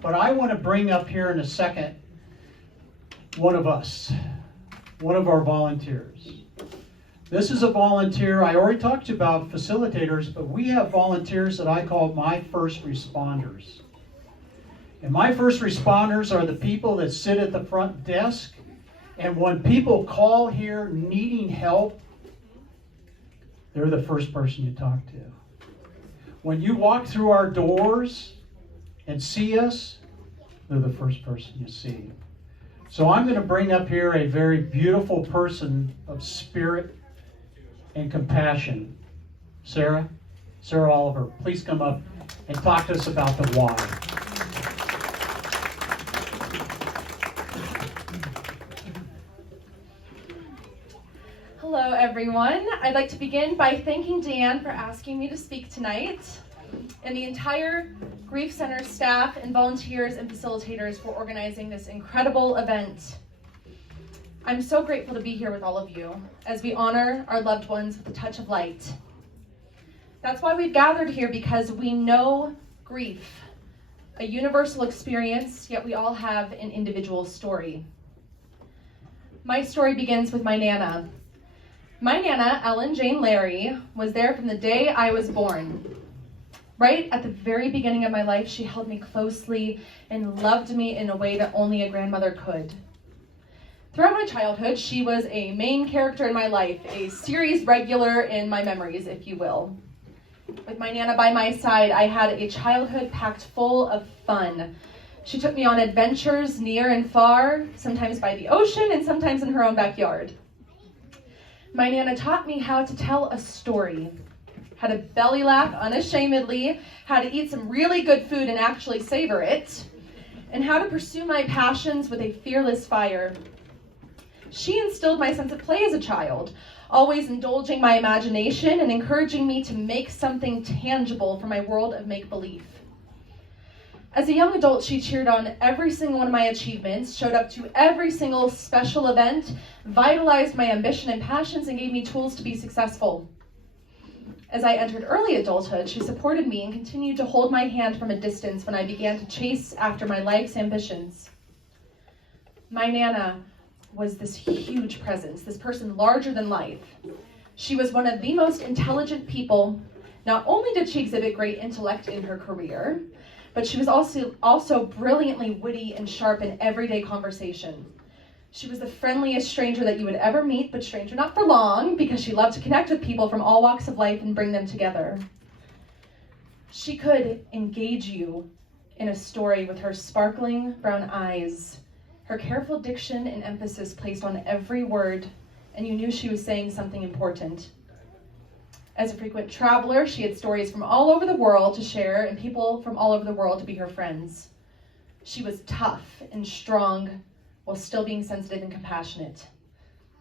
But I want to bring up here in a second one of us, one of our volunteers. This is a volunteer. I already talked to you about facilitators, but we have volunteers that I call my first responders. And my first responders are the people that sit at the front desk. And when people call here needing help, they're the first person you talk to. When you walk through our doors and see us, they're the first person you see. So I'm going to bring up here a very beautiful person of spirit and compassion. Sara Oliver, please come up and talk to us about the why. Hello, everyone. I'd like to begin by thanking Dan for asking me to speak tonight, and the entire Grief Center staff and volunteers and facilitators for organizing this incredible event. I'm so grateful to be here with all of you as we honor our loved ones with a touch of light. That's why we've gathered here, because we know grief, a universal experience, yet we all have an individual story. My story begins with my Nana. My Nana, Ellen Jane Larry, was there from the day I was born. Right at the very beginning of my life, she held me closely and loved me in a way that only a grandmother could. Throughout my childhood, she was a main character in my life, a series regular in my memories, if you will. With my Nana by my side, I had a childhood packed full of fun. She took me on adventures near and far, sometimes by the ocean and sometimes in her own backyard. My Nana taught me how to tell a story, how to belly laugh unashamedly, how to eat some really good food and actually savor it, and how to pursue my passions with a fearless fire. She instilled my sense of play as a child, always indulging my imagination and encouraging me to make something tangible for my world of make-believe. As a young adult, she cheered on every single one of my achievements, showed up to every single special event, vitalized my ambition and passions, and gave me tools to be successful. As I entered early adulthood, she supported me and continued to hold my hand from a distance when I began to chase after my life's ambitions. My Nana was this huge presence, this person larger than life. She was one of the most intelligent people. Not only did she exhibit great intellect in her career, but she was also brilliantly witty and sharp in everyday conversation. She was the friendliest stranger that you would ever meet, but stranger not for long, because she loved to connect with people from all walks of life and bring them together. She could engage you in a story with her sparkling brown eyes, her careful diction and emphasis placed on every word, and you knew she was saying something important. As a frequent traveler, she had stories from all over the world to share and people from all over the world to be her friends. She was tough and strong while still being sensitive and compassionate.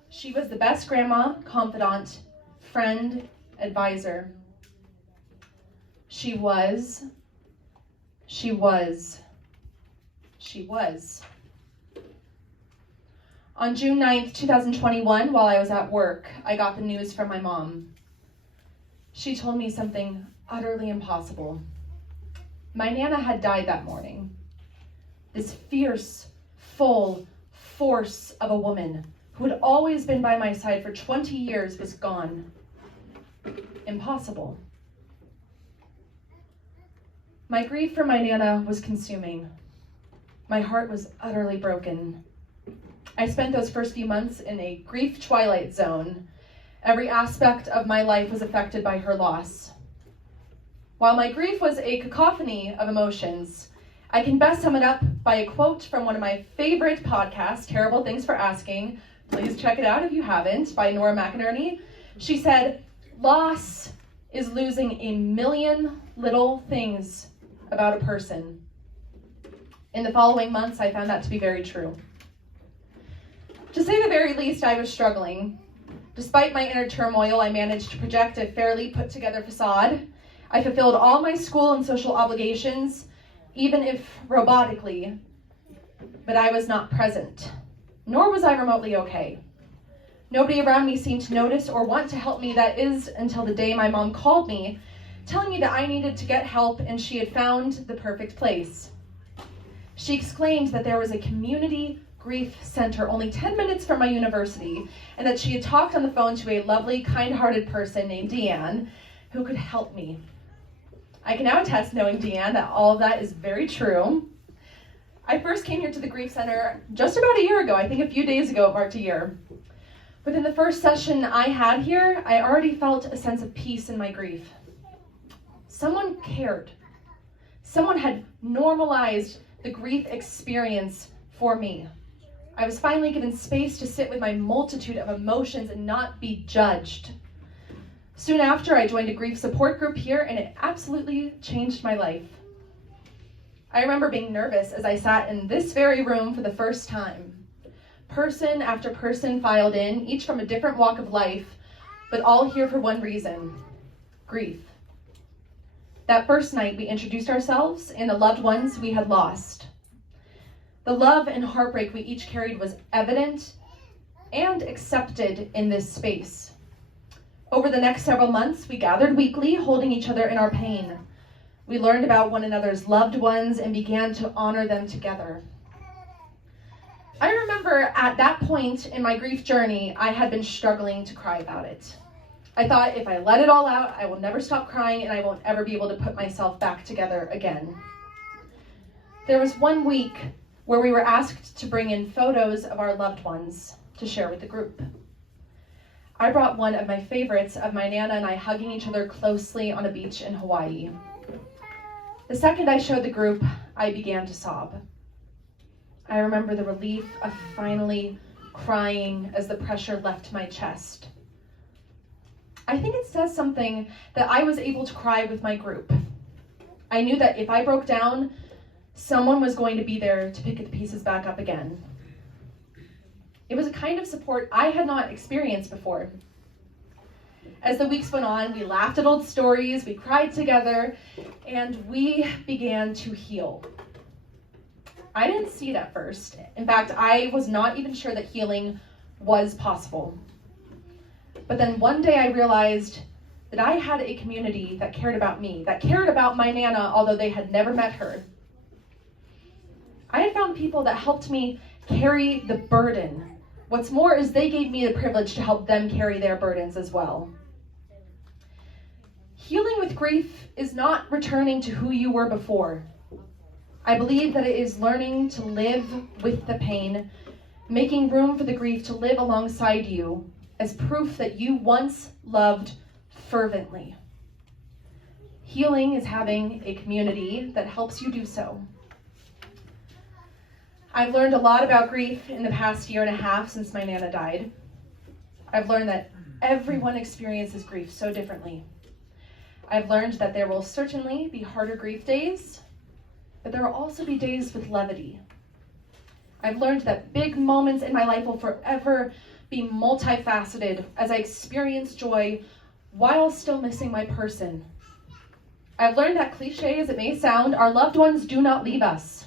She was the best grandma, confidant, friend, advisor. She was. On June 9th, 2021, while I was at work, I got the news from my mom. She told me something utterly impossible. My Nana had died that morning. This fierce, full force of a woman who had always been by my side for 20 years was gone. Impossible. My grief for my Nana was consuming. My heart was utterly broken. I spent those first few months in a grief twilight zone. Every aspect of my life was affected by her loss. While my grief was a cacophony of emotions, I can best sum it up by a quote from one of my favorite podcasts, Terrible Things for Asking. Please check it out if you haven't, by Nora McInerney. She said, "Loss is losing a million little things about a person." In the following months, I found that to be very true. To say the very least, I was struggling. Despite my inner turmoil, I managed to project a fairly put-together facade. I fulfilled all my school and social obligations, even if robotically, but I was not present, nor was I remotely okay. Nobody around me seemed to notice or want to help me, that is, until the day my mom called me, telling me that I needed to get help and she had found the perfect place. She exclaimed that there was a community grief center only 10 minutes from my university, and that she had talked on the phone to a lovely, kind-hearted person named Deanne who could help me. I can now attest, knowing Deanne, that all of that is very true. I first came here to the Grief Center just about a year ago. I think a few days ago it marked a year. Within the first session I had here, I already felt a sense of peace in my grief. Someone cared. Someone had normalized the grief experience for me. I was finally given space to sit with my multitude of emotions and not be judged. Soon after, I joined a grief support group here, and it absolutely changed my life. I remember being nervous as I sat in this very room for the first time. Person after person filed in, each from a different walk of life, but all here for one reason: grief. That first night, we introduced ourselves and the loved ones we had lost. The love and heartbreak we each carried was evident and accepted in this space. Over the next several months, we gathered weekly, holding each other in our pain. We learned about one another's loved ones and began to honor them together. I remember at that point in my grief journey, I had been struggling to cry about it. I thought, if I let it all out, I will never stop crying and I won't ever be able to put myself back together again. There was one week where we were asked to bring in photos of our loved ones to share with the group. I brought one of my favorites of my Nana and I hugging each other closely on a beach in Hawaii. The second I showed the group, I began to sob. I remember the relief of finally crying as the pressure left my chest. I think it says something that I was able to cry with my group. I knew that if I broke down, someone was going to be there to pick the pieces back up again. It was a kind of support I had not experienced before. As the weeks went on, we laughed at old stories, we cried together, and we began to heal. I didn't see it at first. In fact, I was not even sure that healing was possible. But then one day I realized that I had a community that cared about me, that cared about my Nana, although they had never met her. I had found people that helped me carry the burden. What's more is they gave me the privilege to help them carry their burdens as well. Healing with grief is not returning to who you were before. I believe that it is learning to live with the pain, making room for the grief to live alongside you as proof that you once loved fervently. Healing is having a community that helps you do so. I've learned a lot about grief in the past year and a half since my Nana died. I've learned that everyone experiences grief so differently. I've learned that there will certainly be harder grief days, but there will also be days with levity. I've learned that big moments in my life will forever be multifaceted as I experience joy while still missing my person. I've learned that, cliche as it may sound, our loved ones do not leave us.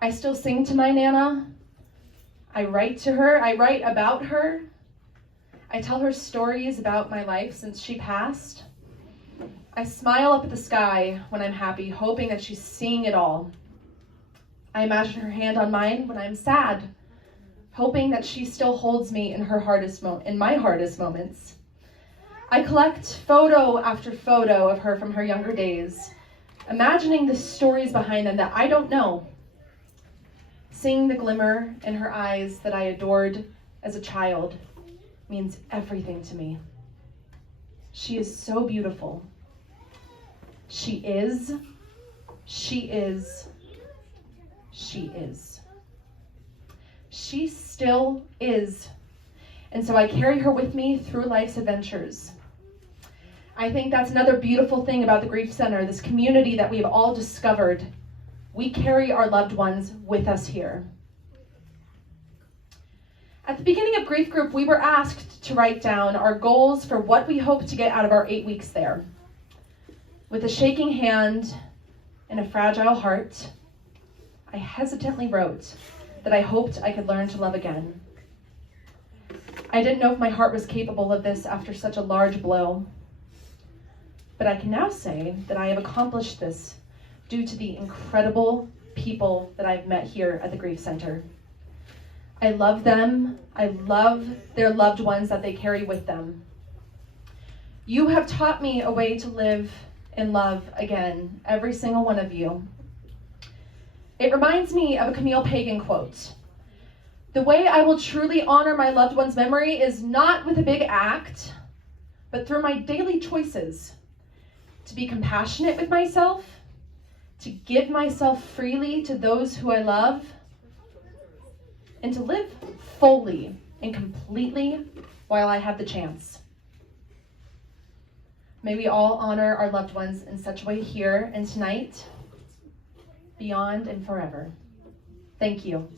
I still sing to my Nana. I write to her. I write about her. I tell her stories about my life since she passed. I smile up at the sky when I'm happy, hoping that she's seeing it all. I imagine her hand on mine when I'm sad, hoping that she still holds me in my hardest moments. I collect photo after photo of her from her younger days, imagining the stories behind them that I don't know. Seeing the glimmer in her eyes that I adored as a child means everything to me. She is so beautiful. She is. She still is. And so I carry her with me through life's adventures. I think that's another beautiful thing about the Grief Center, this community that we have all discovered. We carry our loved ones with us here. At the beginning of Grief Group, we were asked to write down our goals for what we hope to get out of our 8 weeks there. With a shaking hand and a fragile heart, I hesitantly wrote that I hoped I could learn to love again. I didn't know if my heart was capable of this after such a large blow, but I can now say that I have accomplished this due to the incredible people that I've met here at the Grief Center. I love them. I love their loved ones that they carry with them. You have taught me a way to live in love again, every single one of you. It reminds me of a Camille Pagan quote. The way I will truly honor my loved one's memory is not with a big act, but through my daily choices to be compassionate with myself, to give myself freely to those who I love, and to live fully and completely while I have the chance. May we all honor our loved ones in such a way here and tonight, beyond and forever. Thank you.